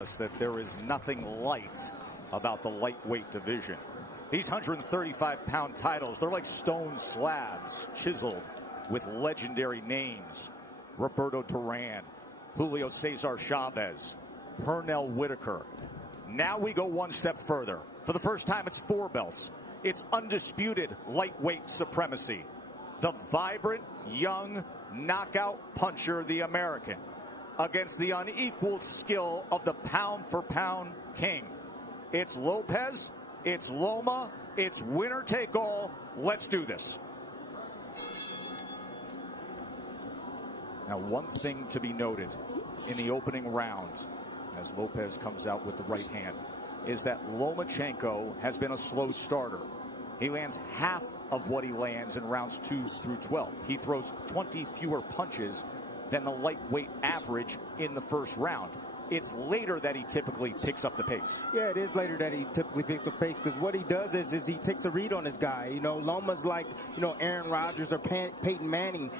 that there is nothing light about the lightweight division. These 135-pound titles, they're like stone slabs chiseled with legendary names. Roberto Duran, Julio Cesar Chavez, Pernell Whitaker. Now we go one step further. For the first time, it's 4 belts. It's undisputed lightweight supremacy. The vibrant, young, knockout puncher, the American, against the unequaled skill of the pound-for-pound king. It's Lopez, it's Loma, it's winner take all. Let's do this. Now, one thing to be noted in the opening round, as Lopez comes out with the right hand, is that Lomachenko has been a slow starter. He lands half of what he lands in rounds 2 through 12. He throws 20 fewer punches than the lightweight average in the first round. It's later that he typically picks up the pace. Yeah, it is later that he typically picks up pace, because what he does is he takes a read on his guy. You know, Loma's like, Aaron Rodgers or Peyton Manning,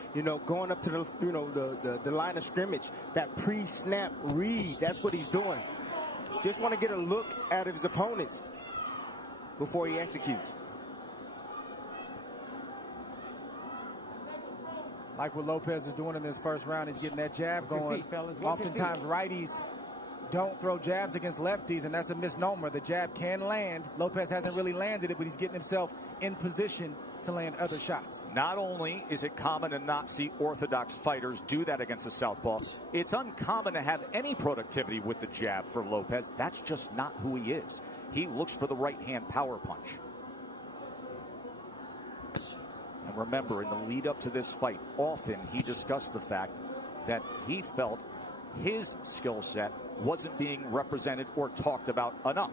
going up to the line of scrimmage. That pre-snap read, that's what he's doing. Just want to get a look at his opponents before he executes. Like what Lopez is doing in this first round, he's getting that jab going. Oftentimes righties don't throw jabs against lefties, and that's a misnomer. The jab can land. Lopez hasn't really landed it, but he's getting himself in position to land other shots. Not only is it common to not see orthodox fighters do that against the southpaw, it's uncommon to have any productivity with the jab for Lopez. That's just not who he is. He looks for the right-hand power punch. And remember, in the lead up to this fight, often he discussed the fact that he felt his skill set wasn't being represented or talked about enough.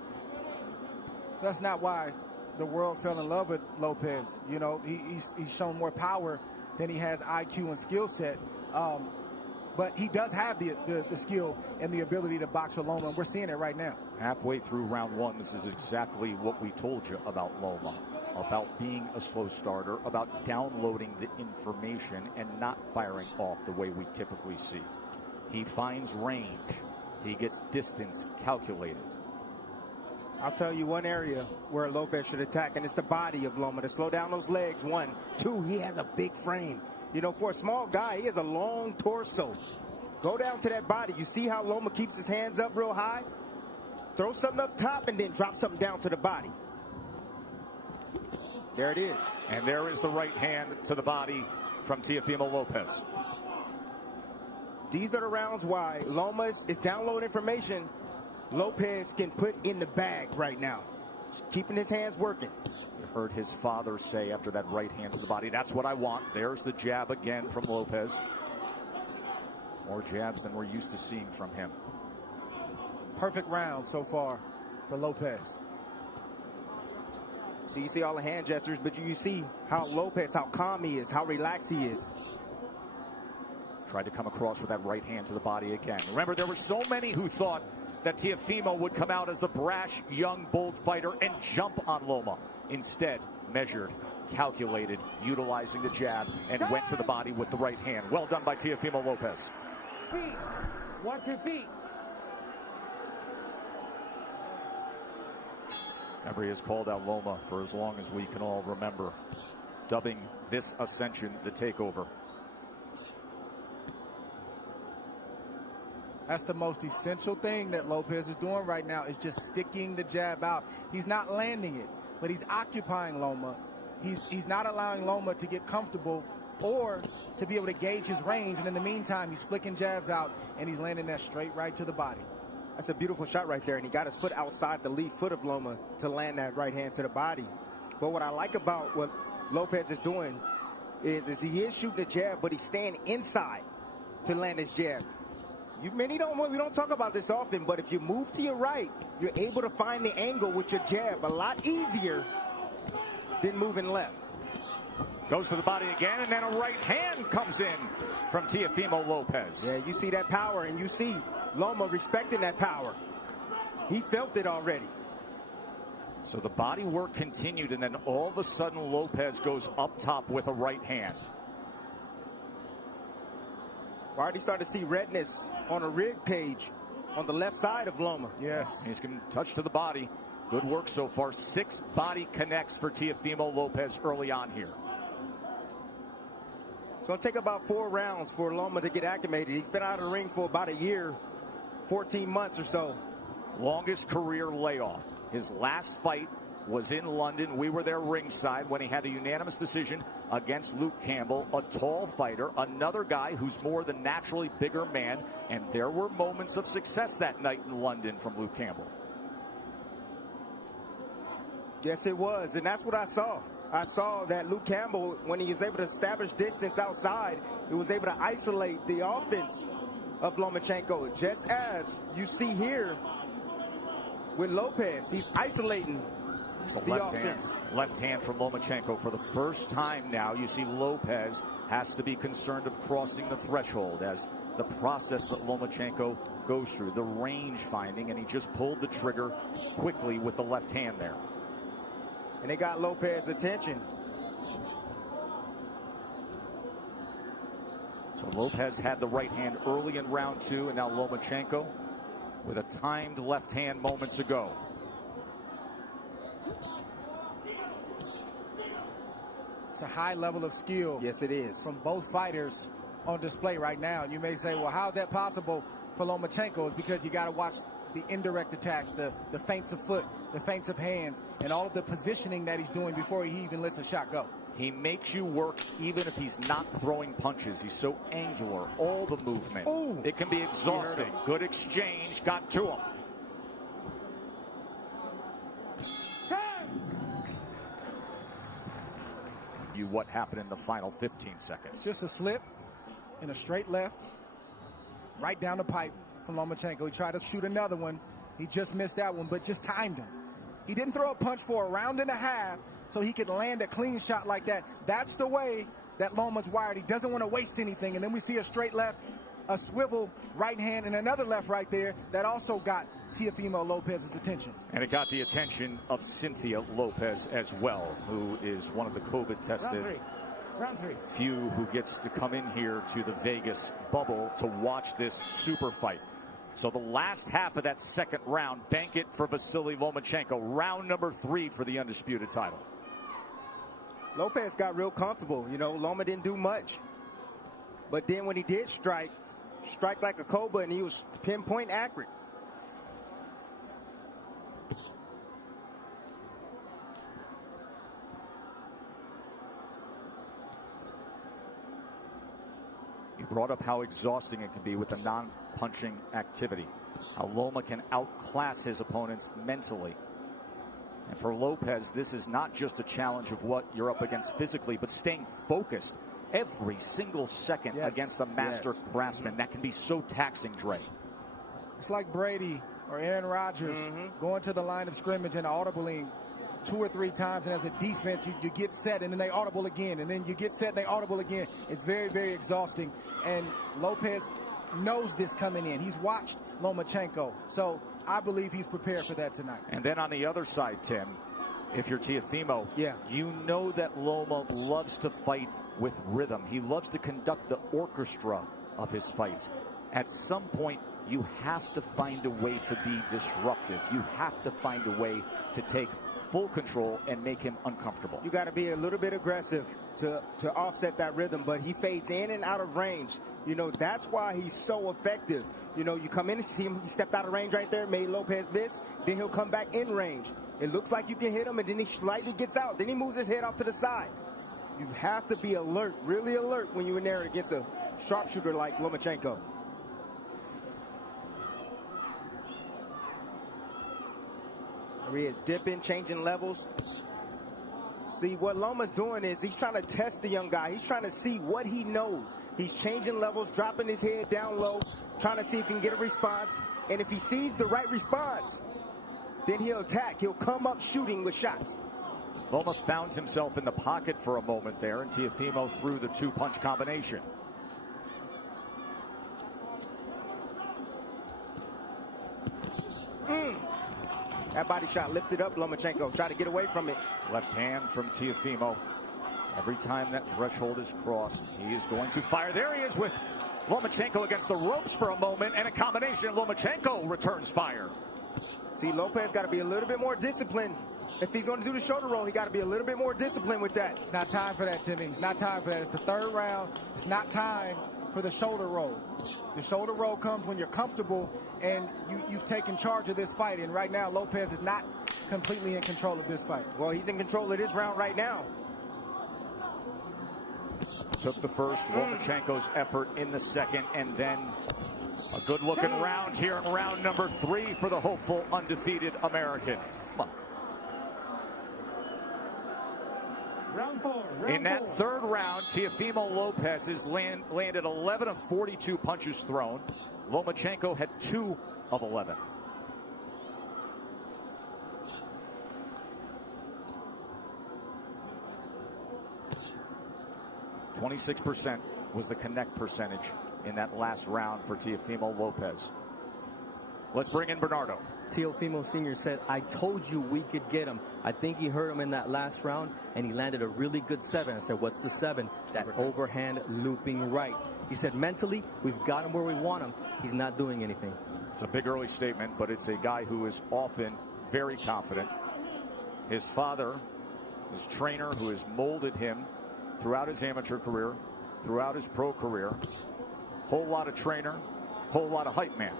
That's not why the world fell in love with Lopez. He's shown more power than he has IQ and skill set. But he does have the skill and the ability to box with Loma, and we're seeing it right now. Halfway through round 1, this is exactly what we told you about Loma. About being a slow starter, about downloading the information and not firing off the way we typically see. He finds range. He gets distance calculated. I'll tell you one area where Lopez should attack, and it's the body of Loma, to slow down those legs. 1, 2, he has a big frame. For a small guy, he has a long torso. Go down to that body. You see how Loma keeps his hands up real high? Throw something up top and then drop something down to the body. There it is. And there is the right hand to the body from Teofimo Lopez. These are the rounds why Loma is downloading information Lopez can put in the bag right now. Keeping his hands working. You heard his father say after that right hand to the body, that's what I want. There's the jab again from Lopez. More jabs than we're used to seeing from him. Perfect round so far for Lopez. So you see all the hand gestures, but you see how Lopez, how calm he is, how relaxed he is. Tried to come across with that right hand to the body again. Remember, there were so many who thought that Teofimo would come out as the brash, young, bold fighter and jump on Loma. Instead, measured, calculated, utilizing the jab, and went to the body with the right hand. Well done by Teofimo Lopez. Feet. Watch your feet. Remember, he has called out Loma for as long as we can all remember, dubbing this ascension the takeover. That's the most essential thing that Lopez is doing right now, is just sticking the jab out. He's not landing it, but he's occupying Loma. He's not allowing Loma to get comfortable or to be able to gauge his range. And in the meantime, he's flicking jabs out, and he's landing that straight right to the body. That's a beautiful shot right there, and he got his foot outside the lead foot of Loma to land that right hand to the body. But what I like about what Lopez is doing is he is shooting the jab, but he's staying inside to land his jab. We don't talk about this often, but if you move to your right, you're able to find the angle with your jab a lot easier than moving left. Goes to the body again, and then a right hand comes in from Teofimo Lopez. Yeah, you see that power, and you see Loma respecting that power. He felt it already. So the body work continued, and then all of a sudden Lopez goes up top with a right hand. We're already starting to see redness on a rig page on the left side of Loma. Yes. He's going to touch to the body. Good work so far. 6 body connects for Teofimo Lopez early on here. It's going to take about 4 rounds for Loma to get acclimated. He's been out of the ring for about a year, 14 months or so. Longest career layoff. His last fight was in London. We were there ringside when he had a unanimous decision against Luke Campbell, a tall fighter, another guy who's more the naturally bigger man, and there were moments of success that night in London from Luke Campbell. Yes, it was, and that's what I saw. I saw that Luke Campbell, when he was able to establish distance outside, he was able to isolate the offense of Lomachenko, just as you see here with Lopez. He's isolating the offense. Left hand from Lomachenko. For the first time now, you see Lopez has to be concerned of crossing the threshold as the process that Lomachenko goes through, the range finding, and he just pulled the trigger quickly with the left hand there. And they got Lopez's attention. So Lopez had the right hand early in round 2, and now Lomachenko with a timed left hand moments ago. It's a high level of skill. Yes, it is. From both fighters on display right now. And you may say, well, how's that possible for Lomachenko? It's because you got to watch the indirect attacks, the feints of foot, the feints of hands, and all of the positioning that he's doing before he even lets a shot go. He makes you work even if he's not throwing punches. He's so angular, all the movement. Ooh. It can be exhausting. Good exchange, got to him. What happened in the final 15 seconds? Just a slip and a straight left, right down the pipe from Lomachenko. He tried to shoot another one. He just missed that one, but just timed him. He didn't throw a punch for a round and a half so he could land a clean shot like that. That's the way that Loma's wired. He doesn't want to waste anything. And then we see a straight left, a swivel right hand, and another left right there that also got Teofimo Lopez's attention. And it got the attention of Cynthia Lopez as well, who is one of the COVID-tested few who gets to come in here to the Vegas bubble to watch this super fight. So the last half of that second round, bank it for Vasily Lomachenko. Round number 3 for the undisputed title. Lopez got real comfortable. You know, Loma didn't do much. But then when he did strike like a cobra, and he was pinpoint accurate. You brought up how exhausting it can be with the non-punching activity. How Loma can outclass his opponents mentally. And for Lopez, this is not just a challenge of what you're up against physically, but staying focused every single second against a master craftsman. That can be so taxing, Dre. It's like Brady or Aaron Rodgers going to the line of scrimmage and audibling 2 or 3 times, and as a defense you get set and then they audible again, and then you get set and they audible again. It's very, very exhausting, and Lopez knows this coming in. He's watched Lomachenko, so I believe he's prepared for that tonight. And then on the other side, Tim, if you're Teofimo, you know that Loma loves to fight with rhythm. He loves to conduct the orchestra of his fights. At some point, you have to find a way to be disruptive. You have to find a way to take full control and make him uncomfortable. You got to be a little bit aggressive to offset that rhythm, but he fades in and out of range. You know, that's why he's so effective. You know, you come in and see him, he stepped out of range right there, made Lopez miss, then he'll come back in range. It looks like you can hit him, and then he slightly gets out. Then he moves his head off to the side. You have to be alert, really alert, when you're in there against a sharpshooter like Lomachenko. There he is, dipping, changing levels. See, what Loma's doing is he's trying to test the young guy. He's trying to see what he knows. He's changing levels, dropping his head down low, trying to see if he can get a response. And if he sees the right response, then he'll attack. He'll come up shooting with shots. Loma found himself in the pocket for a moment there, and Teofimo threw the 2-punch combination. That body shot lifted up Lomachenko. Try to get away from it. Left hand from Teofimo. Every time that threshold is crossed, he is going to fire. There he is with Lomachenko against the ropes for a moment, and a combination. Lomachenko returns fire. See, Lopez got to be a little bit more disciplined. If he's going to do the shoulder roll, he got to be a little bit more disciplined with that. It's not time for that, Timmy. It's not time for that. It's the third round. It's not time for the shoulder roll. The shoulder roll comes when you're comfortable and you've taken charge of this fight. And right now, Lopez is not completely in control of this fight. Well, he's in control of this round right now. Took the first, Lomachenko's effort in the second, and then a good-looking round here in round number 3 for the hopeful undefeated American. Come on. Round 4. In that third round, Teofimo Lopez has landed 11 of 42 punches thrown. Lomachenko had 2 of 11. .26% was the connect percentage in that last round for Teofimo Lopez. Let's bring in Bernardo. Teofimo Sr. said, I told you we could get him. I think he hurt him in that last round, and he landed a really good 7. I said, what's the 7? That overhand looping right. He said, mentally, we've got him where we want him. He's not doing anything. It's a big early statement, but it's a guy who is often very confident. His father, his trainer, who has molded him throughout his amateur career, throughout his pro career. Whole lot of trainer, whole lot of hype man.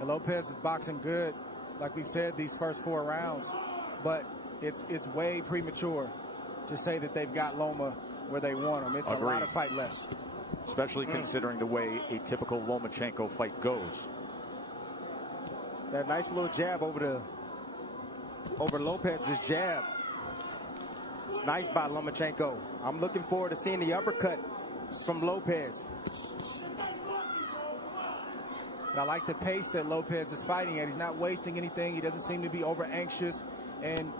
And Lopez is boxing good, like we've said, these first 4 rounds. But it's way premature to say that they've got Loma where they want him. It's a lot of fight left. Especially considering the way a typical Lomachenko fight goes. That nice little jab over Lopez's jab. It's nice by Lomachenko. I'm looking forward to seeing the uppercut from Lopez. But I like the pace that Lopez is fighting at. He's not wasting anything. He doesn't seem to be over anxious. And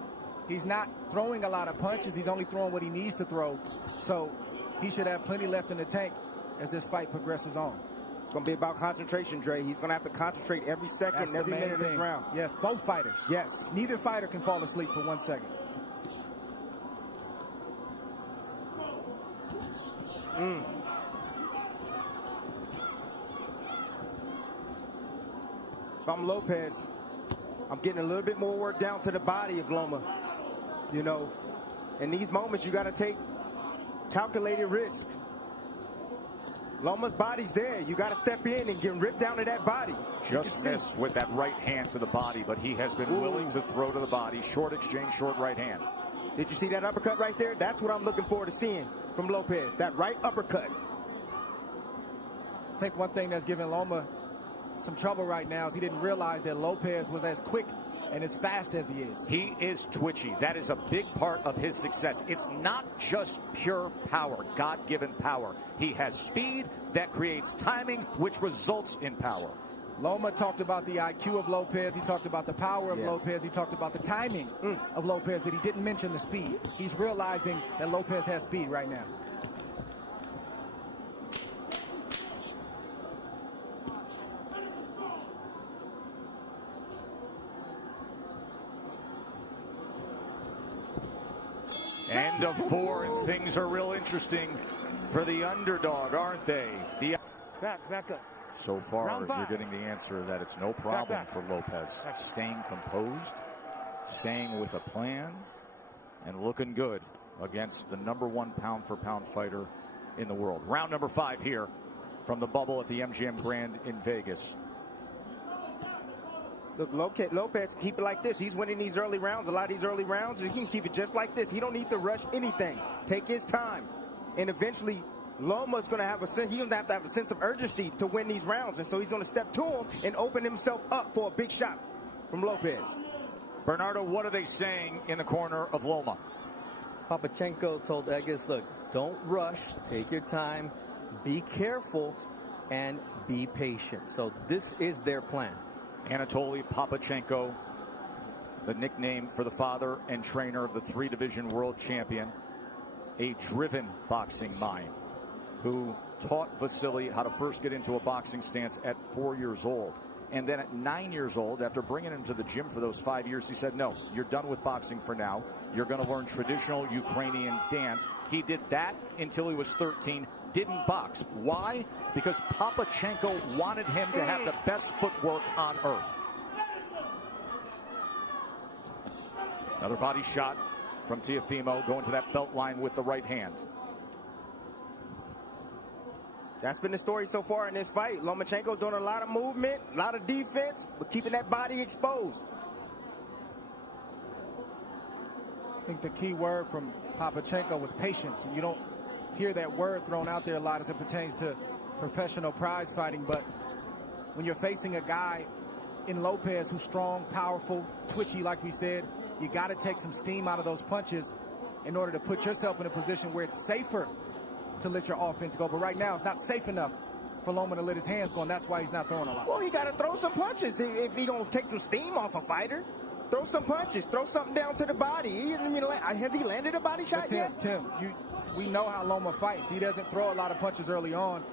he's not throwing a lot of punches. He's only throwing what he needs to throw. So he should have plenty left in the tank as this fight progresses on. It's going to be about concentration, Dre. He's going to have to concentrate every second, every minute of this round. Yes, both fighters. Yes. Neither fighter can fall asleep for 1 second. If I'm Lopez, I'm getting a little bit more work down to the body of Loma. You know, in these moments, you got to take calculated risk. Loma's body's there. You got to step in and get ripped down to that body. Just missed with that right hand to the body, but he has been willing to throw to the body. Short exchange, short right hand. Did you see that uppercut right there? That's what I'm looking forward to seeing from Lopez. That right uppercut. I think one thing that's giving Loma some trouble right now is he didn't realize that Lopez was as quick and as fast as he is. He is twitchy. That is a big part of his success. It's not just pure power, God-given power. He has speed that creates timing, which results in power. Loma talked about the IQ of Lopez. He talked about the power of Lopez. He talked about the timing of Lopez, but he didn't mention the speed. He's realizing that Lopez has speed right now. End of 4, and things are real interesting for the underdog, aren't they? Back up. So far, Round 5. you're getting the answer that it's no problem for Lopez. Staying composed, staying with a plan, and looking good against the #1 pound-for-pound fighter in the world. Round number 5 here from the bubble at the MGM Grand in Vegas. Look, Lopez, keep it like this. He's winning these early rounds, a lot of these early rounds. He can keep it just like this. He don't need to rush anything. Take his time. And eventually, Loma's going to have a sense. He's going to have a sense of urgency to win these rounds. And so he's going to step to him and open himself up for a big shot from Lopez. Bernardo, what are they saying in the corner of Loma? Lomachenko told Eggers, look, don't rush, take your time, be careful, and be patient. So this is their plan. Anatoly Papachenko, the nickname for the father and trainer of the 3-division world champion, a driven boxing mind who taught Vasily how to first get into a boxing stance at 4 years old. And then at 9 years old, after bringing him to the gym for those 5 years, he said, no, you're done with boxing for now. You're going to learn traditional Ukrainian dance. He did that until he was 13, didn't box. Why? Because Lomachenko wanted him to have the best footwork on earth. Another body shot from Teofimo, going to that belt line with the right hand. That's been the story so far in this fight. Lomachenko doing a lot of movement, a lot of defense, but keeping that body exposed. I think the key word from Lomachenko was patience. And you don't hear that word thrown out there a lot as it pertains to professional prize fighting. But when you're facing a guy in Lopez who's strong, powerful, twitchy, like we said, you got to take some steam out of those punches in order to put yourself in a position where it's safer to let your offense go. But right now, it's not safe enough for Loma to let his hands go, and that's why he's not throwing a lot. Well, he got to throw some punches if he going to take some steam off a fighter. Throw some punches. Throw something down to the body. Has he landed a body shot yet? Tim, we know how Loma fights. He doesn't throw a lot of punches early on.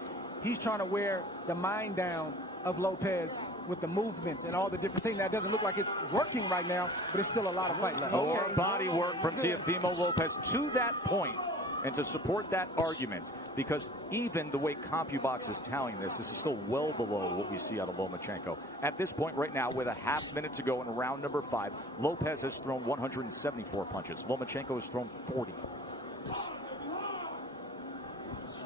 He's trying to wear the mind down of Lopez with the movements and all the different things. That doesn't look like it's working right now, but it's still a lot of fight left. More body work from Teofimo Lopez to that point. And to support that argument, because even the way CompuBox is tallying this is still well below what we see out of Lomachenko. At this point right now, with a half minute to go in round number 5, Lopez has thrown 174 punches. Lomachenko has thrown 40.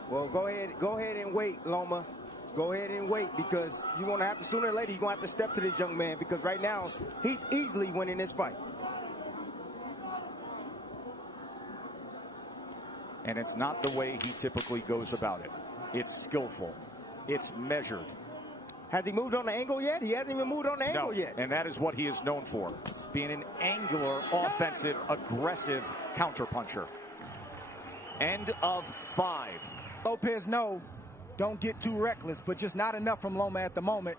Well, go ahead and wait, Loma. Go ahead and wait, because you're going to have to, sooner or later, you're going to have to step to this young man, because right now, he's easily winning this fight. And it's not the way he typically goes about it. It's skillful. It's measured. Has he moved on the angle yet? He hasn't even moved on the angle yet. And that is what he is known for, being an angular, offensive, aggressive counterpuncher. End of 5. Lopez, don't get too reckless, but just not enough from Loma at the moment.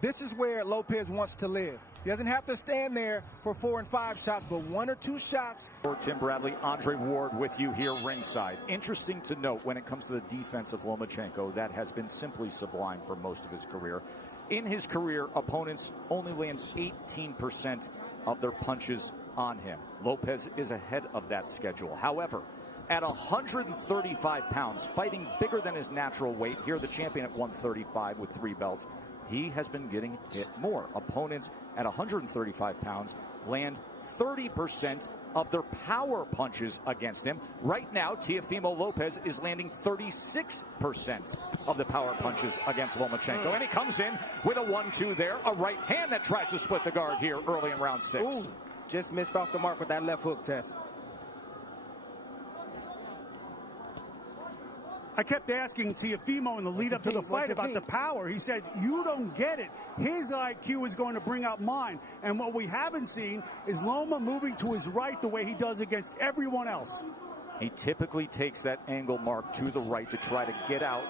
This is where Lopez wants to live. He doesn't have to stand there for 4 and 5 shots, but 1 or 2 shots. Tim Bradley, Andre Ward with you here ringside. Interesting to note when it comes to the defense of Lomachenko, that has been simply sublime for most of his career. In his career, opponents only land 18% of their punches on him. Lopez is ahead of that schedule. However, at 135 pounds, fighting bigger than his natural weight, here the champion at 135 with 3 belts, he has been getting hit more. Opponents at 135 pounds land 30% of their power punches against him. Right now, Teofimo Lopez is landing 36% of the power punches against Lomachenko. And he comes in with a 1-2 there, a right hand that tries to split the guard here early in round 6. Ooh, just missed off the mark with that left hook, Tess. I kept asking Teofimo in the lead up to the fight about the power. He said, you don't get it. His IQ is going to bring out mine. And what we haven't seen is Loma moving to his right the way he does against everyone else. He typically takes that angle mark to the right to try to get out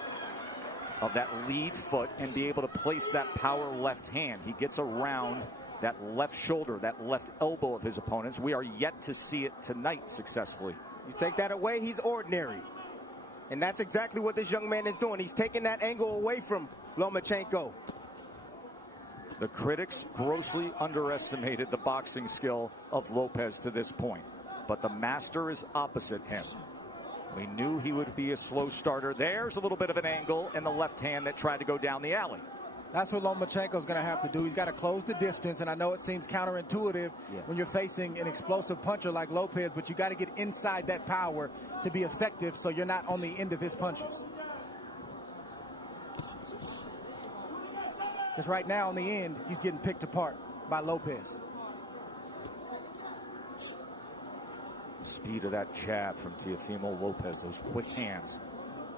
of that lead foot and be able to place that power left hand. He gets around that left shoulder, that left elbow of his opponents. We are yet to see it tonight successfully. You take that away, he's ordinary. And that's exactly what this young man is doing. He's taking that angle away from Lomachenko. The critics grossly underestimated the boxing skill of Lopez to this point. But the master is opposite him. We knew he would be a slow starter. There's a little bit of an angle in the left hand that tried to go down the alley. That's what Lomachenko's going to have to do. He's got to close the distance, and I know it seems counterintuitive when you're facing an explosive puncher like Lopez, but you got to get inside that power to be effective so you're not on the end of his punches. Because right now, in the end, he's getting picked apart by Lopez. The speed of that jab from Teofimo Lopez, those quick hands.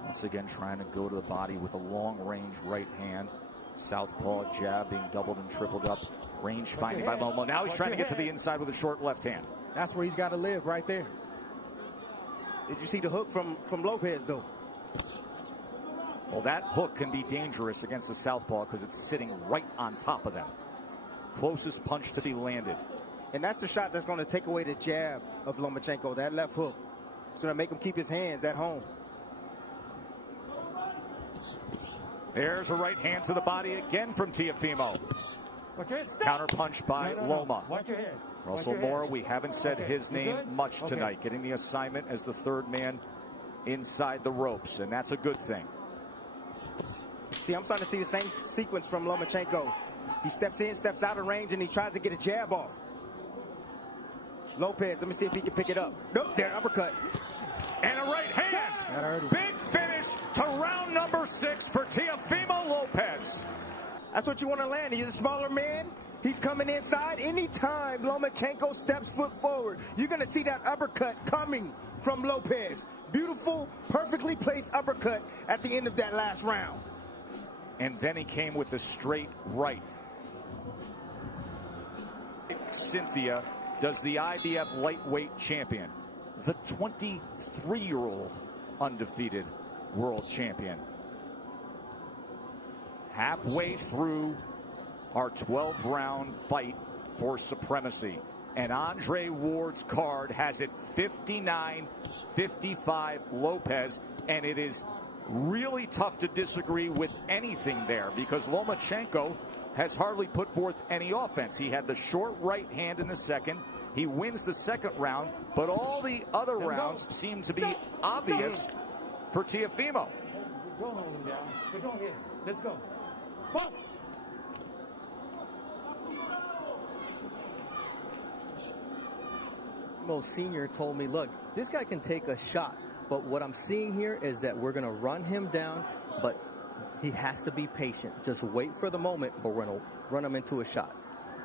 Once again, trying to go to the body with a long-range right hand. Southpaw jab being doubled and tripled up. Range finding by Loma. Now he's trying to get to the inside with a short left hand. That's where he's got to live, right there. Did you see the hook from Lopez, though? Well, that hook can be dangerous against the southpaw because it's sitting right on top of them. Closest punch to be landed. And that's the shot that's going to take away the jab of Lomachenko, that left hook. It's going to make him keep his hands at home. There's a right hand to the body again from Teofimo. Watch your head. Stop. Counter punch by Loma. Watch your head. Russell Mora, we haven't said his name much tonight, getting the assignment as the third man inside the ropes, and that's a good thing. See, I'm starting to see the same sequence from Lomachenko. He steps in, steps out of range, and he tries to get a jab off. Lopez, let me see if he can pick it up. Nope, there, uppercut. And a right hand. Big finish to round number 6 for Teofimo Lopez. That's what you want to land. He's a smaller man. He's coming inside. Anytime Lomachenko steps foot forward, you're going to see that uppercut coming from Lopez. Beautiful, perfectly placed uppercut at the end of that last round. And then he came with a straight right. Cynthia does the IBF lightweight champion, the 23-year-old undefeated world champion. Halfway through our 12-round fight for supremacy. And Andre Ward's card has it 59-55 Lopez, and it is really tough to disagree with anything there because Lomachenko has hardly put forth any offense. He had the short right hand in the second. He wins the second round, but all the other rounds seem to be obvious for Teofimo. Don't hold him down, but don't hit him. Let's go. Box. Mo Sr. told me, look, this guy can take a shot, but what I'm seeing here is that we're going to run him down, but he has to be patient. Just wait for the moment, but we're going to run him into a shot.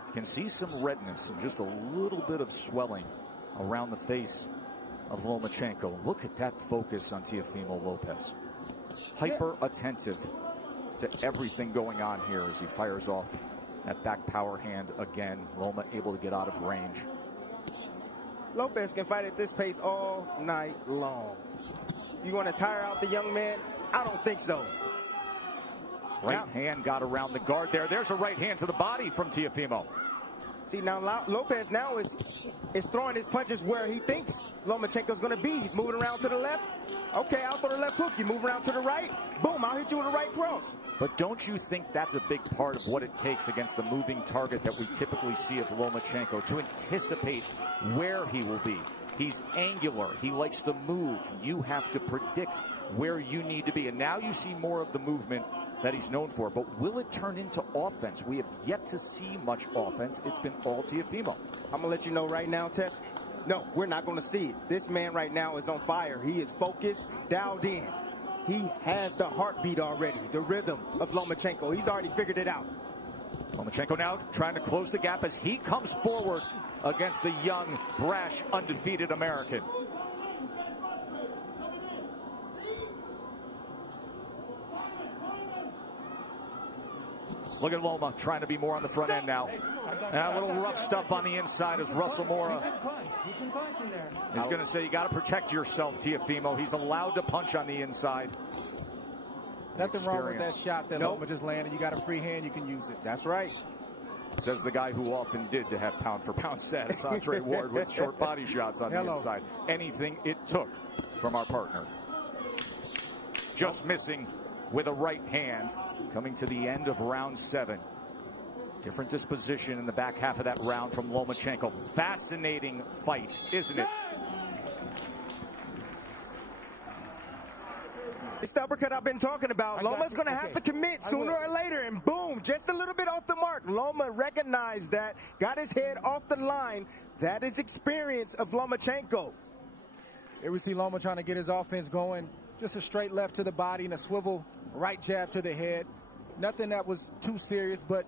You can see some redness and just a little bit of swelling around the face of Lomachenko. Look at that focus on Teofimo Lopez. Hyper attentive to everything going on here as he fires off that back power hand again. Loma able to get out of range. Lopez can fight at this pace all night long. You want to tire out the young man? I don't think so. Right hand got around the guard there. There's a right hand to the body from Teofimo. See, now Lopez now is throwing his punches where he thinks Lomachenko's going to be. He's moving around to the left. Okay, I'll throw the left hook. You move around to the right. Boom, I'll hit you with a right cross. But don't you think that's a big part of what it takes against the moving target that we typically see of Lomachenko, to anticipate where he will be? He's angular. He likes to move. You have to predict where you need to be. And now you see more of the movement that he's known for. But will it turn into offense? We have yet to see much offense. It's been all Teofimo. I'm going to let you know right now, Tess. No, we're not going to see it. This man right now is on fire. He is focused, dialed in. He has the heartbeat already, the rhythm of Lomachenko. He's already figured it out. Lomachenko now trying to close the gap as he comes forward against the young, brash, undefeated American. Look at Loma trying to be more on the front end now. And a little rough stuff on the inside as Russell Mora is going to say you got to protect yourself, Teofimo. He's allowed to punch on the inside. Nothing wrong with that shot that Loma just landed. You got a free hand, you can use it. That's right. Says the guy who often did to have pound-for-pound status, Andre Ward, with short body shots on the inside. Anything it took from our partner. Just missing with a right hand. Coming to the end of round 7. Different disposition in the back half of that round from Lomachenko. Fascinating fight, isn't it? It's the uppercut I've been talking about. Loma's going to have to commit sooner or later, and boom, just a little bit off the mark. Loma recognized that, got his head off the line. That is experience of Lomachenko. Here we see Loma trying to get his offense going. Just a straight left to the body and a swivel right jab to the head. Nothing that was too serious, but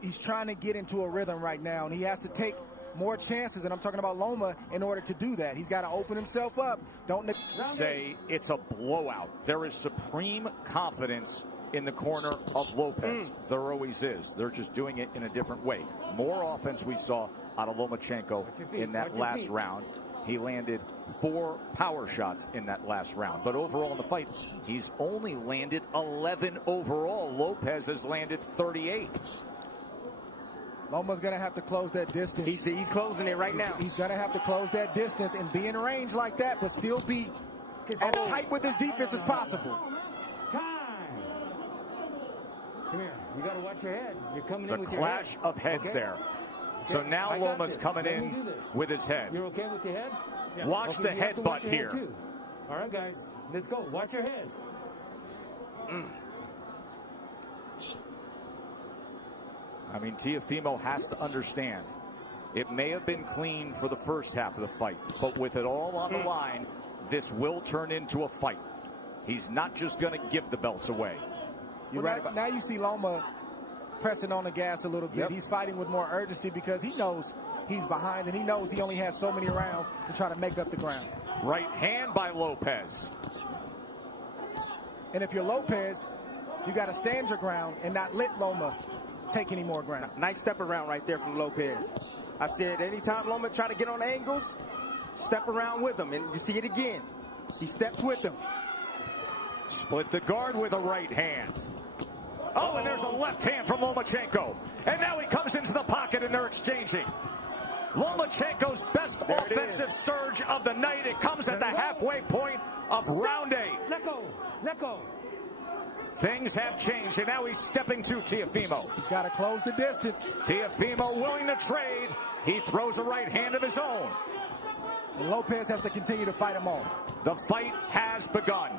he's trying to get into a rhythm right now, and he has to take more chances, and I'm talking about Loma, in order to do that. He's got to open himself up. Don't say it's a blowout. There is supreme confidence in the corner of Lopez. There always is. They're just doing it in a different way. More offense we saw out of Lomachenko in that last round. He landed 4 power shots in that last round. But overall in the fight, he's only landed 11 overall. Lopez has landed 38. Loma's going to have to close that distance. He's closing it right now. He's going to have to close that distance and be in range like that, but still be as tight with his defense as possible. Come here. You got to watch your head. You're coming It's in a with your head. clash of heads Okay? there. Okay, So now I got Loma's this. coming Let me in do this. with his head. You're okay with your head? Yeah. Watch Okay, the you have to watch headbutt your head here. too. All right, guys. Let's go. Watch your heads. I mean, Teofimo has to understand. It may have been clean for the first half of the fight, but with it all on the line, this will turn into a fight. He's not just going to give the belts away. You're right. Now you see Loma pressing on the gas a little bit. Yep. He's fighting with more urgency because he knows he's behind and he knows he only has so many rounds to try to make up the ground. Right hand by Lopez. And if you're Lopez, you got to stand your ground and not let Loma take any more ground. Nice step around right there from Lopez. I said anytime Loma try to get on angles, step around with him. And you see it again. He steps with him. Split the guard with a right hand. Oh, and there's a left hand from Lomachenko. And now he comes into the pocket and they're exchanging. Lomachenko's best offensive surge of the night. It comes at the halfway point of round 8. Let go. Let go. Things have changed, and now he's stepping to Teofimo. He's got to close the distance. Teofimo willing to trade. He throws a right hand of his own. And Lopez has to continue to fight him off. The fight has begun.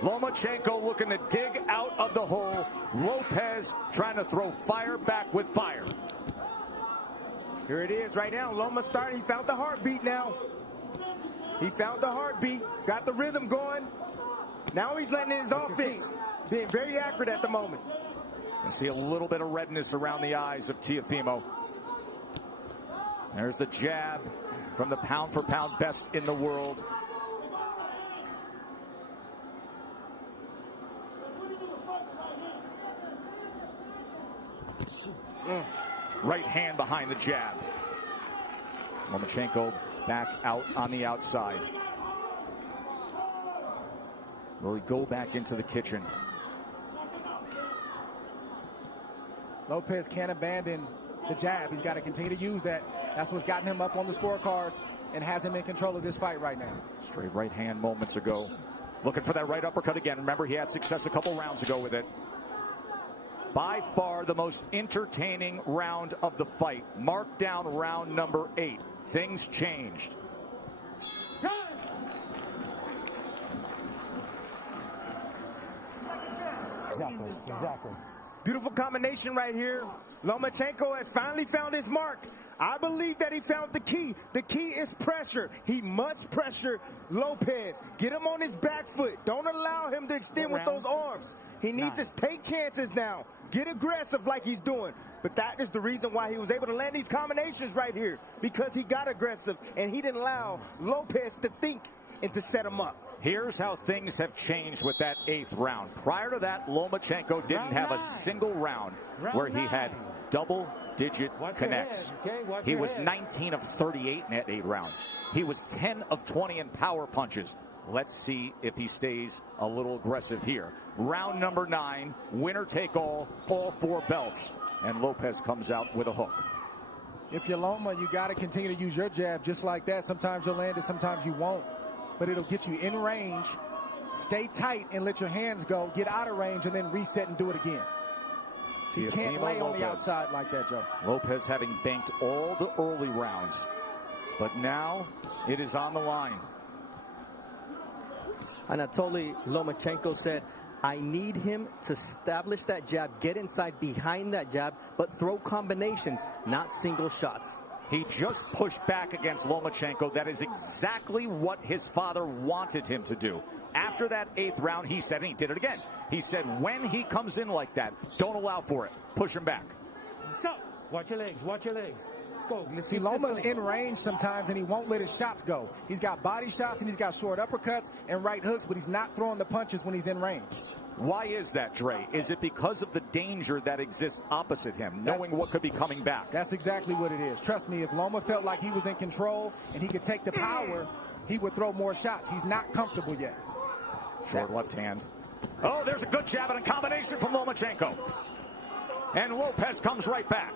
Lomachenko looking to dig out of the hole. Lopez trying to throw fire back with fire. Here it is right now. Loma started. He found the heartbeat now. He found the heartbeat. Got the rhythm going. Now he's letting in his offense. Being very accurate at the moment. You can see a little bit of redness around the eyes of Teofimo. There's the jab from the pound-for-pound best in the world. Right hand behind the jab. Lomachenko back out on the outside. Will he go back into the kitchen? Lopez can't abandon the jab. He's got to continue to use that. That's what's gotten him up on the scorecards and has him in control of this fight right now. Straight right hand moments ago. Looking for that right uppercut again. Remember, he had success a couple rounds ago with it. By far the most entertaining round of the fight. Mark down round number 8. Things changed. Exactly. Beautiful combination right here. Lomachenko has finally found his mark. I believe that he found the key. The key is pressure. He must pressure Lopez. Get him on his back foot. Don't allow him to extend with those arms. He needs to take chances now. Get aggressive like he's doing. But that is the reason why he was able to land these combinations right here. Because he got aggressive and he didn't allow Lopez to think and to set him up. Here's how things have changed with that 8th round. Prior to that, Lomachenko didn't have a single round where he had double-digit connects. He was 19 of 38 in that 8th round. He was 10 of 20 in power punches. Let's see if he stays a little aggressive here. Round number 9, winner take all 4 belts. And Lopez comes out with a hook. If you're Loma, you got to continue to use your jab just like that. Sometimes you'll land it, sometimes you won't. But it'll get you in range. Stay tight and let your hands go. Get out of range and then reset and do it again. So you can't lay on the outside like that, Joe. Lopez having banked all the early rounds. But now it is on the line. Anatoly Lomachenko said, I need him to establish that jab, get inside behind that jab, but throw combinations, not single shots. He just pushed back against Lomachenko. That is exactly what his father wanted him to do. After that 8th round, he said, and he did it again. He said, when he comes in like that, don't allow for it. Push him back. So, watch your legs. Watch your legs. Let's go. Let's See, Loma's in range sometimes, and he won't let his shots go. He's got body shots, and he's got short uppercuts and right hooks, but he's not throwing the punches when he's in range. Why is that, Dre? Is it because of the danger that exists opposite him, knowing what could be coming back? That's exactly what it is. Trust me, if Loma felt like he was in control and he could take the power, he would throw more shots. He's not comfortable yet. Short left hand. Oh, there's a good jab and a combination from Lomachenko. And Lopez comes right back.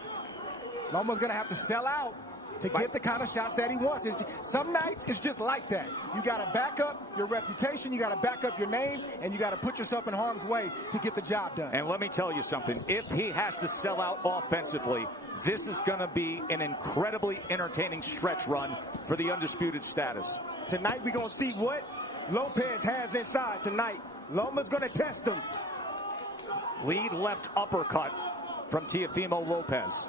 Loma's going to have to sell out to get the kind of shots that he wants. Some nights it's just like that. You got to back up your reputation, you got to back up your name, and you got to put yourself in harm's way to get the job done. And let me tell you something. If he has to sell out offensively, this is going to be an incredibly entertaining stretch run for the undisputed status. Tonight we're going to see what Lopez has inside tonight. Loma's going to test him. Lead left uppercut from Teofimo Lopez.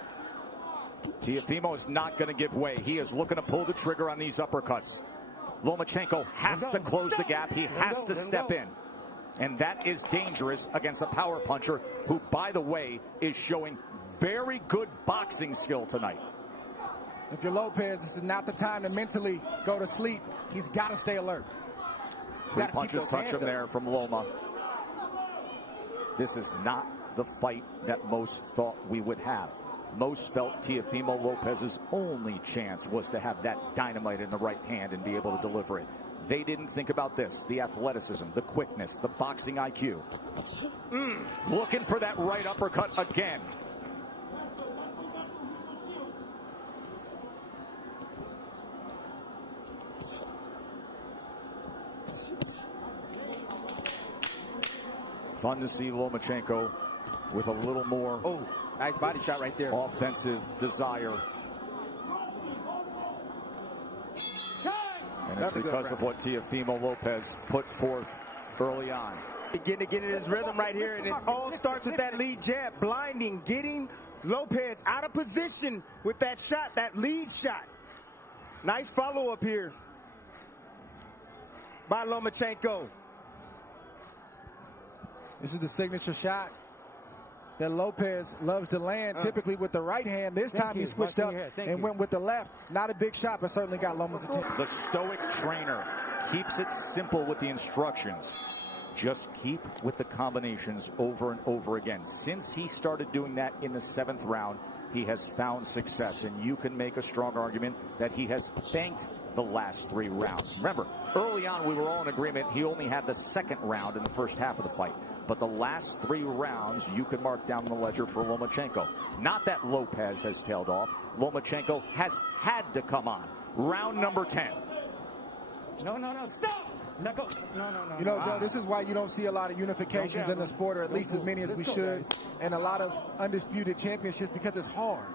Teofimo is not going to give way. He is looking to pull the trigger on these uppercuts. Lomachenko has to close the gap. He has to step in. And that is dangerous against a power puncher who, by the way, is showing very good boxing skill tonight. If you're Lopez, this is not the time to mentally go to sleep. He's got to stay alert. Three punches touch him there from Loma. This is not the fight that most thought we would have. Most felt Teofimo Lopez's only chance was to have that dynamite in the right hand and be able to deliver it. They didn't think about this, the athleticism, the quickness, the boxing IQ. Looking for that right uppercut again. Fun to see Lomachenko with a little more nice body shot right there. Offensive desire. And it's because of what Teofimo Lopez put forth early on. Getting in his rhythm right here, and it all starts with that lead jab, blinding, getting Lopez out of position with that shot, that lead shot. Nice follow-up here by Lomachenko. This is the signature shot that Lopez loves to land, typically with the right hand. This time he switched up and went with the left. Not a big shot, but certainly got Loma's attention. The stoic trainer keeps it simple with the instructions. Just keep with the combinations over and over again. Since he started doing that in the 7th round, he has found success, and you can make a strong argument that he has banked the last 3 rounds. Remember, early on we were all in agreement he only had the 2nd round in the first half of the fight. But the last 3 rounds, you can mark down the ledger for Lomachenko. Not that Lopez has tailed off. Lomachenko has had to come on. Round number 10. No, stop! No. You know, Joe, this is why you don't see a lot of unifications in the sport, or at least as many as we should, and a lot of undisputed championships, because it's hard.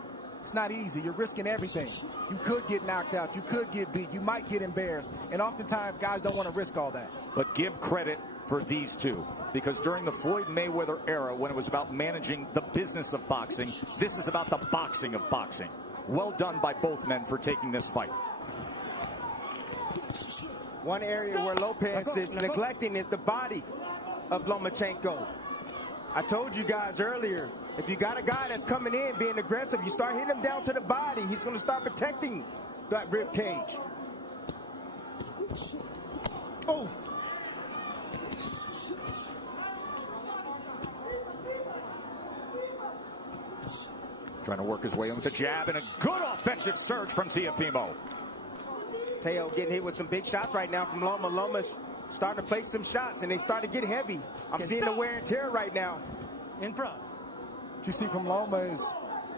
It's not easy. You're risking everything. You could get knocked out. You could get beat. You might get embarrassed. And oftentimes, guys don't want to risk all that. But give credit for these two, because during the Floyd Mayweather era, when it was about managing the business of boxing, this is about the boxing of boxing. Well done by both men for taking this fight. One area where Lopez is neglecting is the body of Lomachenko. I told you guys earlier, if you got a guy that's coming in being aggressive, you start hitting him down to the body, he's going to start protecting that rib cage. Oh! Trying to work his way in with the jab, and a good offensive surge from Teofimo. Teo getting hit with some big shots right now from Loma. Loma's starting to place some shots, and they start to get heavy. I'm seeing the wear and tear right now. In front. What you see from Loma is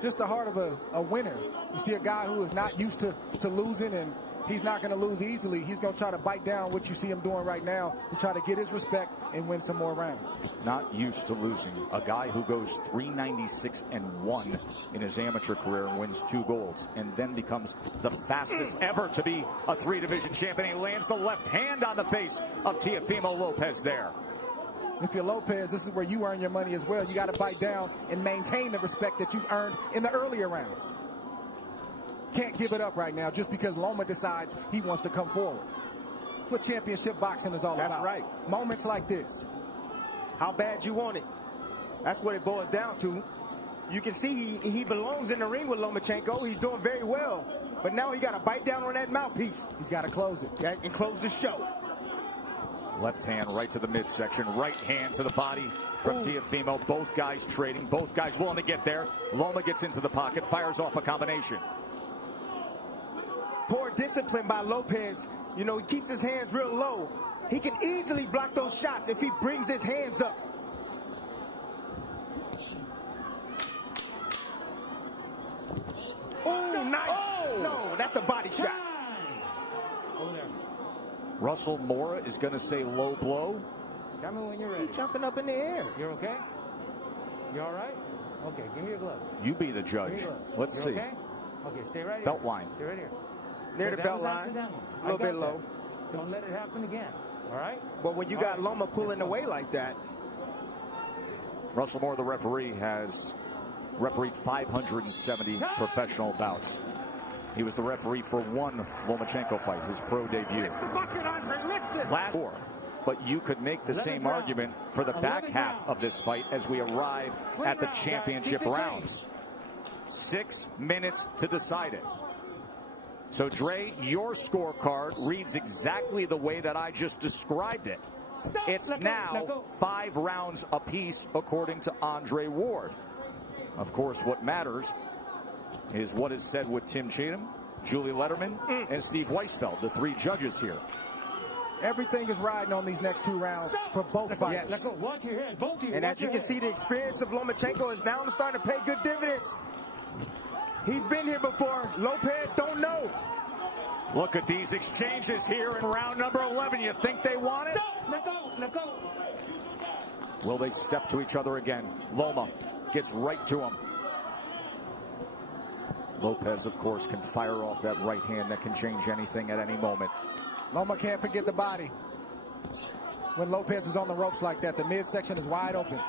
just the heart of a winner. You see a guy who is not used to losing, and he's not going to lose easily. He's going to try to bite down what you see him doing right now to try to get his respect and win some more rounds. Not used to losing. A guy who goes 396-1 in his amateur career and wins 2 golds, and then becomes the fastest ever to be a 3-division champion. He lands the left hand on the face of Teofimo Lopez there. If you're Lopez, this is where you earn your money as well. You got to bite down and maintain the respect that you've earned in the earlier rounds. Can't give it up right now just because Loma decides he wants to come forward. That's what championship boxing is all about. That's right. Moments like this. How bad you want it. That's what it boils down to. You can see he belongs in the ring with Lomachenko. He's doing very well. But now he got to bite down on that mouthpiece. He's got to close it. And close the show. Left hand right to the midsection. Right hand to the body from Teofimo. Both guys trading. Both guys willing to get there. Loma gets into the pocket. Fires off a combination. Poor discipline by Lopez. You know, he keeps his hands real low. He can easily block those shots if he brings his hands up. Oh, nice. No. that's a body shot. Over there. Russell Mora is going to say low blow. Tell me when you're ready. He's jumping up in the air. You're okay? You all right? Okay, give me your gloves. You be the judge. Give me your gloves. Let's You're see. Okay? Okay, stay right here. Belt line. Stay right here. Near Okay, the that belt was line. accidental. A little I got bit that. low. Don't let it happen again. All right? But when you got Loma pulling away like that. Russell Mora, the referee, has refereed 570 professional bouts. He was the referee for one Lomachenko fight, his pro debut. Last four. But you could make the same argument for the back half of this fight as we arrive at the championship rounds. 6 minutes to decide it. So, Dre, your scorecard reads exactly the way that I just described it. It's now 5 rounds apiece, according to Andre Ward. Of course, what matters is what is said with Tim Cheatham, Julie Letterman, and Steve Weisfeld, the 3 judges here. Everything is riding on these next 2 rounds for both fights. Yes. Watch your head, both of you. And as you can see, the experience of Lomachenko is now starting to pay good dividends. He's been here before. Lopez don't know. Look at these exchanges here in round number 11. You think they want it? Let go. Will they step to each other again? Loma gets right to him. Lopez, of course, can fire off that right hand that can change anything at any moment. Loma can't forget the body. When Lopez is on the ropes like that, the midsection is wide open.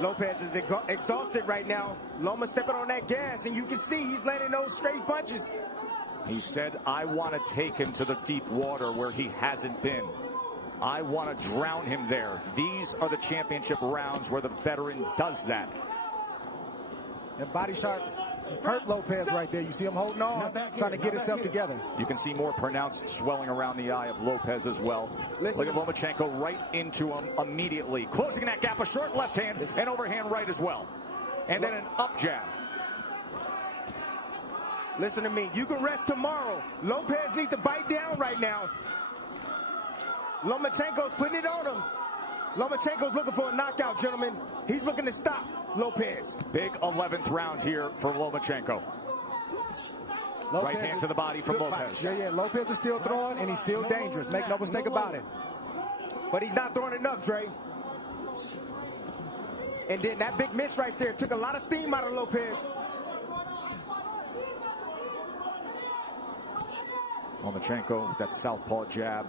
Lopez is exhausted right now. Loma stepping on that gas, and you can see he's landing those straight punches. He said, I want to take him to the deep water where he hasn't been. I want to drown him there. These are the championship rounds where the veteran does that. That body shot hurt Lopez right there. You see him holding on, trying to get himself together. You can see more pronounced swelling around the eye of Lopez as well. Look at Lomachenko right into him immediately. Closing that gap, a short left hand and overhand right as well. And then an up jab. Listen to me. You can rest tomorrow. Lopez needs to bite down right now. Lomachenko's putting it on him. Lomachenko's looking for a knockout, gentlemen. He's looking to stop Lopez. Big 11th round here for Lomachenko. Right hand to the body from Lopez. Yeah, Lopez is still throwing, and he's still dangerous. Make no mistake about it. But he's not throwing enough, Dre. And then that big miss right there took a lot of steam out of Lopez. Lomachenko with that southpaw jab.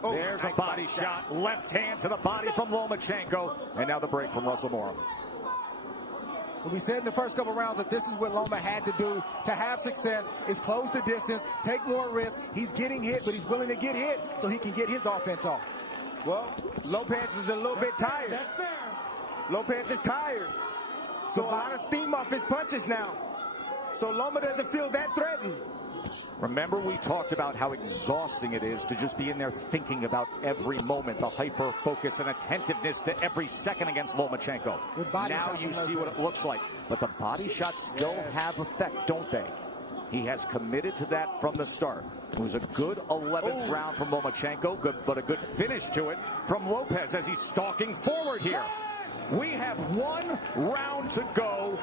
Oh, there's a body shot. Left hand to the body from Lomachenko. And now the break from Russell Mora. Well, we said in the first couple rounds that this is what Loma had to do to have success, is close the distance, take more risk. He's getting hit, but he's willing to get hit so he can get his offense off. Well, Lopez is a little bit tired. That's fair. Lopez is tired. So a lot of steam off his punches now. So Loma doesn't feel that threatened. Remember, we talked about how exhausting it is to just be in there thinking about every moment, the hyper focus and attentiveness to every second against Lomachenko. Now you see what it looks like. But the body shots still have effect, don't they? He has committed to that from the start. It was a good 11th round from Lomachenko, but a good finish to it from Lopez as he's stalking forward here. We have 1 round to go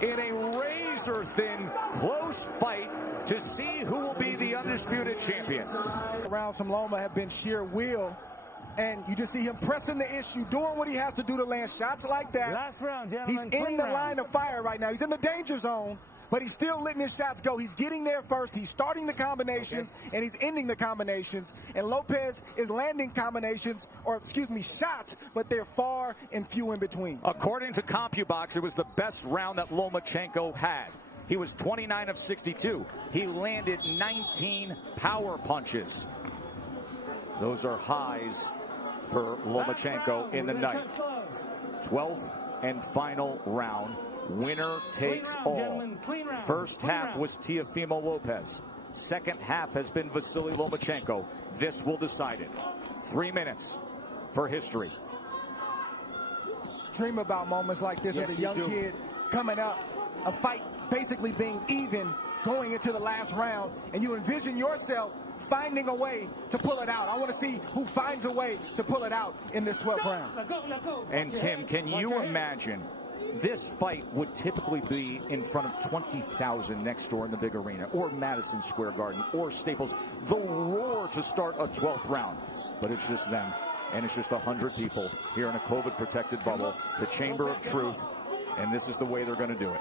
in a razor-thin, close fight to see who will be the undisputed champion. Rounds from Loma have been sheer will, and you just see him pressing the issue, doing what he has to do to land shots like that. Last round, He's gentlemen. in the line of fire right now. He's in the danger zone, but he's still letting his shots go. He's getting there first. He's starting the combinations, and he's ending the combinations. And Lopez is landing combinations, or excuse me, shots, but they're far and few in between. According to CompuBox, it was the best round that Lomachenko had. He was 29 of 62. He landed 19 power punches. Those are highs for Lomachenko in the night. 12th and final round. Winner takes all. First half was Teofimo Lopez. Second half has been Vasily Lomachenko. This will decide it. 3 minutes for history. Dream about moments like this as a young kid coming up, a fight basically being even going into the last round, and you envision yourself finding a way to pull it out. I want to see who finds a way to pull it out in this 12th round. And Tim, can you imagine This fight would typically be in front of 20,000 next door in the big arena, or Madison Square Garden, or Staples. The roar to start a 12th round, but it's just them, and it's just 100 people here in a COVID-protected bubble, the Chamber of Truth, and this is the way they're going to do it.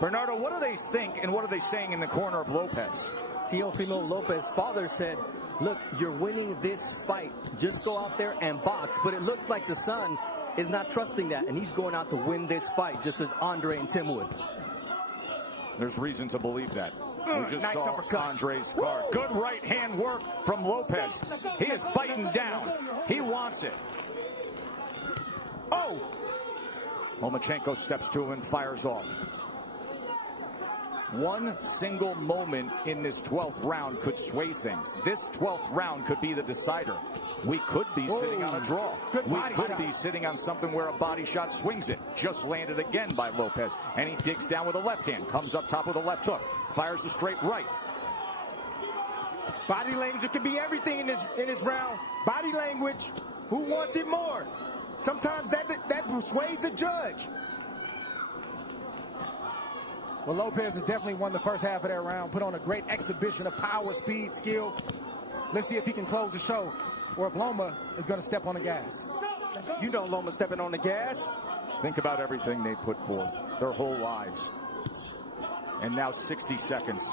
Bernardo, what do they think, and what are they saying in the corner of Lopez? Teofimo Lopez' father said, look, you're winning this fight. Just go out there and box. But it looks like the son is not trusting that, and he's going out to win this fight, just as Andre and Tim would. There's reason to believe that. We just nice saw uppercut. Andre's card. Good right hand work from Lopez. He is biting down. He wants it. Oh! Lomachenko steps to him and fires off. One single moment in this 12th round could sway things. This 12th round could be the decider. We could be sitting on a draw. We could be sitting on something where a body shot swings it. Just landed again by Lopez. And he digs down with a left hand. Comes up top with a left hook. Fires a straight right. Body language, it can be everything in this round. Body language, who wants it more? Sometimes that persuades a judge. Well, Lopez has definitely won the first half of that round, put on a great exhibition of power, speed, skill. Let's see if he can close the show, or if Loma is going to step on the gas. You know Loma's stepping on the gas. Think about everything they put forth, their whole lives. And now 60 seconds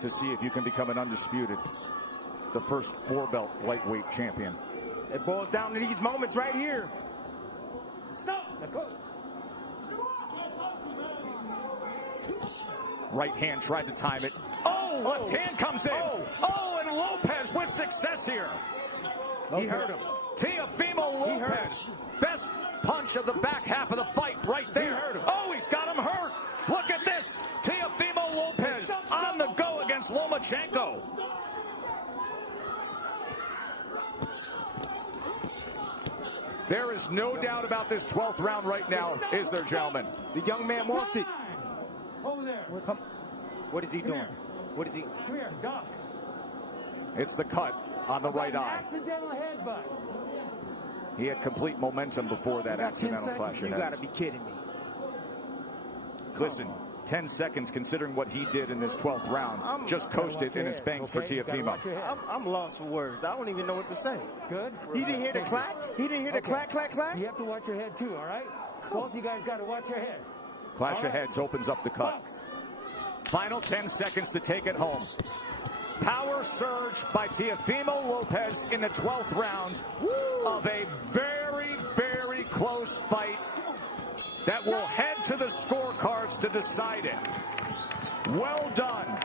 to see if you can become an undisputed, the first 4-belt lightweight champion. It boils down to these moments right here. Stop. Now go. Right hand tried to time it. Oh, left hand comes in. Oh, and Lopez with success here. He hurt him. Teofimo Lopez. Best punch of the back half of the fight right there. Oh, he's got him hurt. Look at this. Teofimo Lopez on the go against Lomachenko. There is no doubt about this 12th round right now, is there, gentlemen? The young man wants it. Over there. What is he doing? What is he? Come here, duck. It's the cut on the right eye. Accidental headbutt. He had complete momentum before that accidental clash of You heads. got to be kidding me. Listen, 10 seconds considering what he did in this 12th round. Just coasted and it's banked for Teofimo. I'm lost for words. I don't even know what to say. Good. He didn't hear the clack? He didn't hear the clack, clack, clack? You have to watch your head too, all right? Both you guys got to watch your head. Clash of heads opens up the cut. Final 10 seconds to take it home. Power surge by Teofimo Lopez in the 12th round of a very, very close fight that will head to the scorecards to decide it. Well done.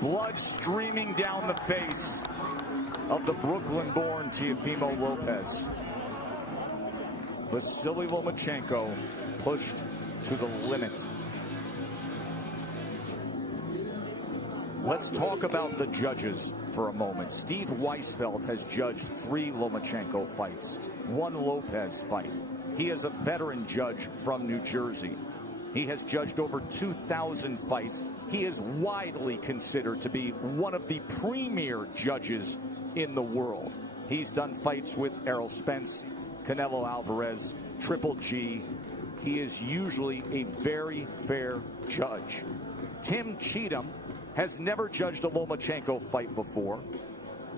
Blood streaming down the face of the Brooklyn-born Teofimo Lopez. Vasily Lomachenko pushed to the limit. Let's talk about the judges for a moment. Steve Weisfeld has judged 3 Lomachenko fights, 1 Lopez fight. He is a veteran judge from New Jersey. He has judged over 2,000 fights. He is widely considered to be one of the premier judges in the world. He's done fights with Errol Spence, Canelo Alvarez, Triple G. He is usually a very fair judge. Tim Cheatham has never judged a Lomachenko fight before.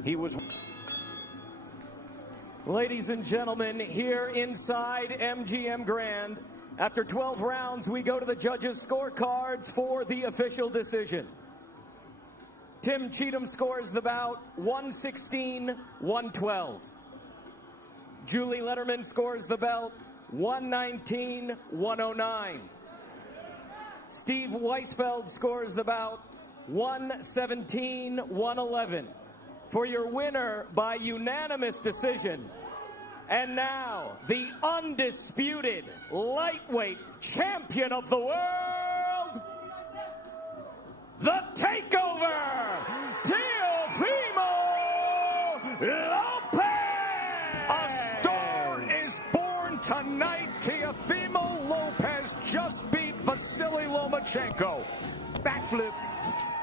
He was... Ladies and gentlemen, here inside MGM Grand, after 12 rounds, we go to the judges' scorecards for the official decision. Tim Cheatham scores the bout 116-112. Julie Letterman scores the belt 119-109. Steve Weisfeld scores the bout 117-111. For your winner by unanimous decision. And now, the undisputed lightweight champion of the world, the Takeover, Teofimo Lopez! A star is born tonight. Teofimo Lopez just beat Vasily Lomachenko. Backflip.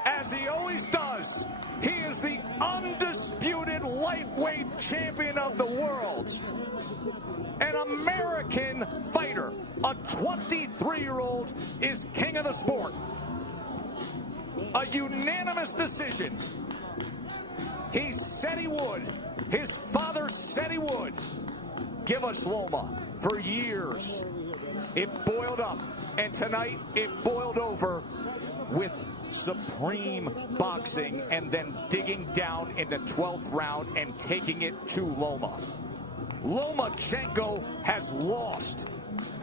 As as he always does. He is the undisputed lightweight champion of the world. An American fighter, a 23-year-old, is king of the sport. A unanimous decision. He said he would. His father said he would. Give us Loma. For years, it boiled up. And tonight, it boiled over with supreme boxing and then digging down in the 12th round and taking it to Loma. Lomachenko has lost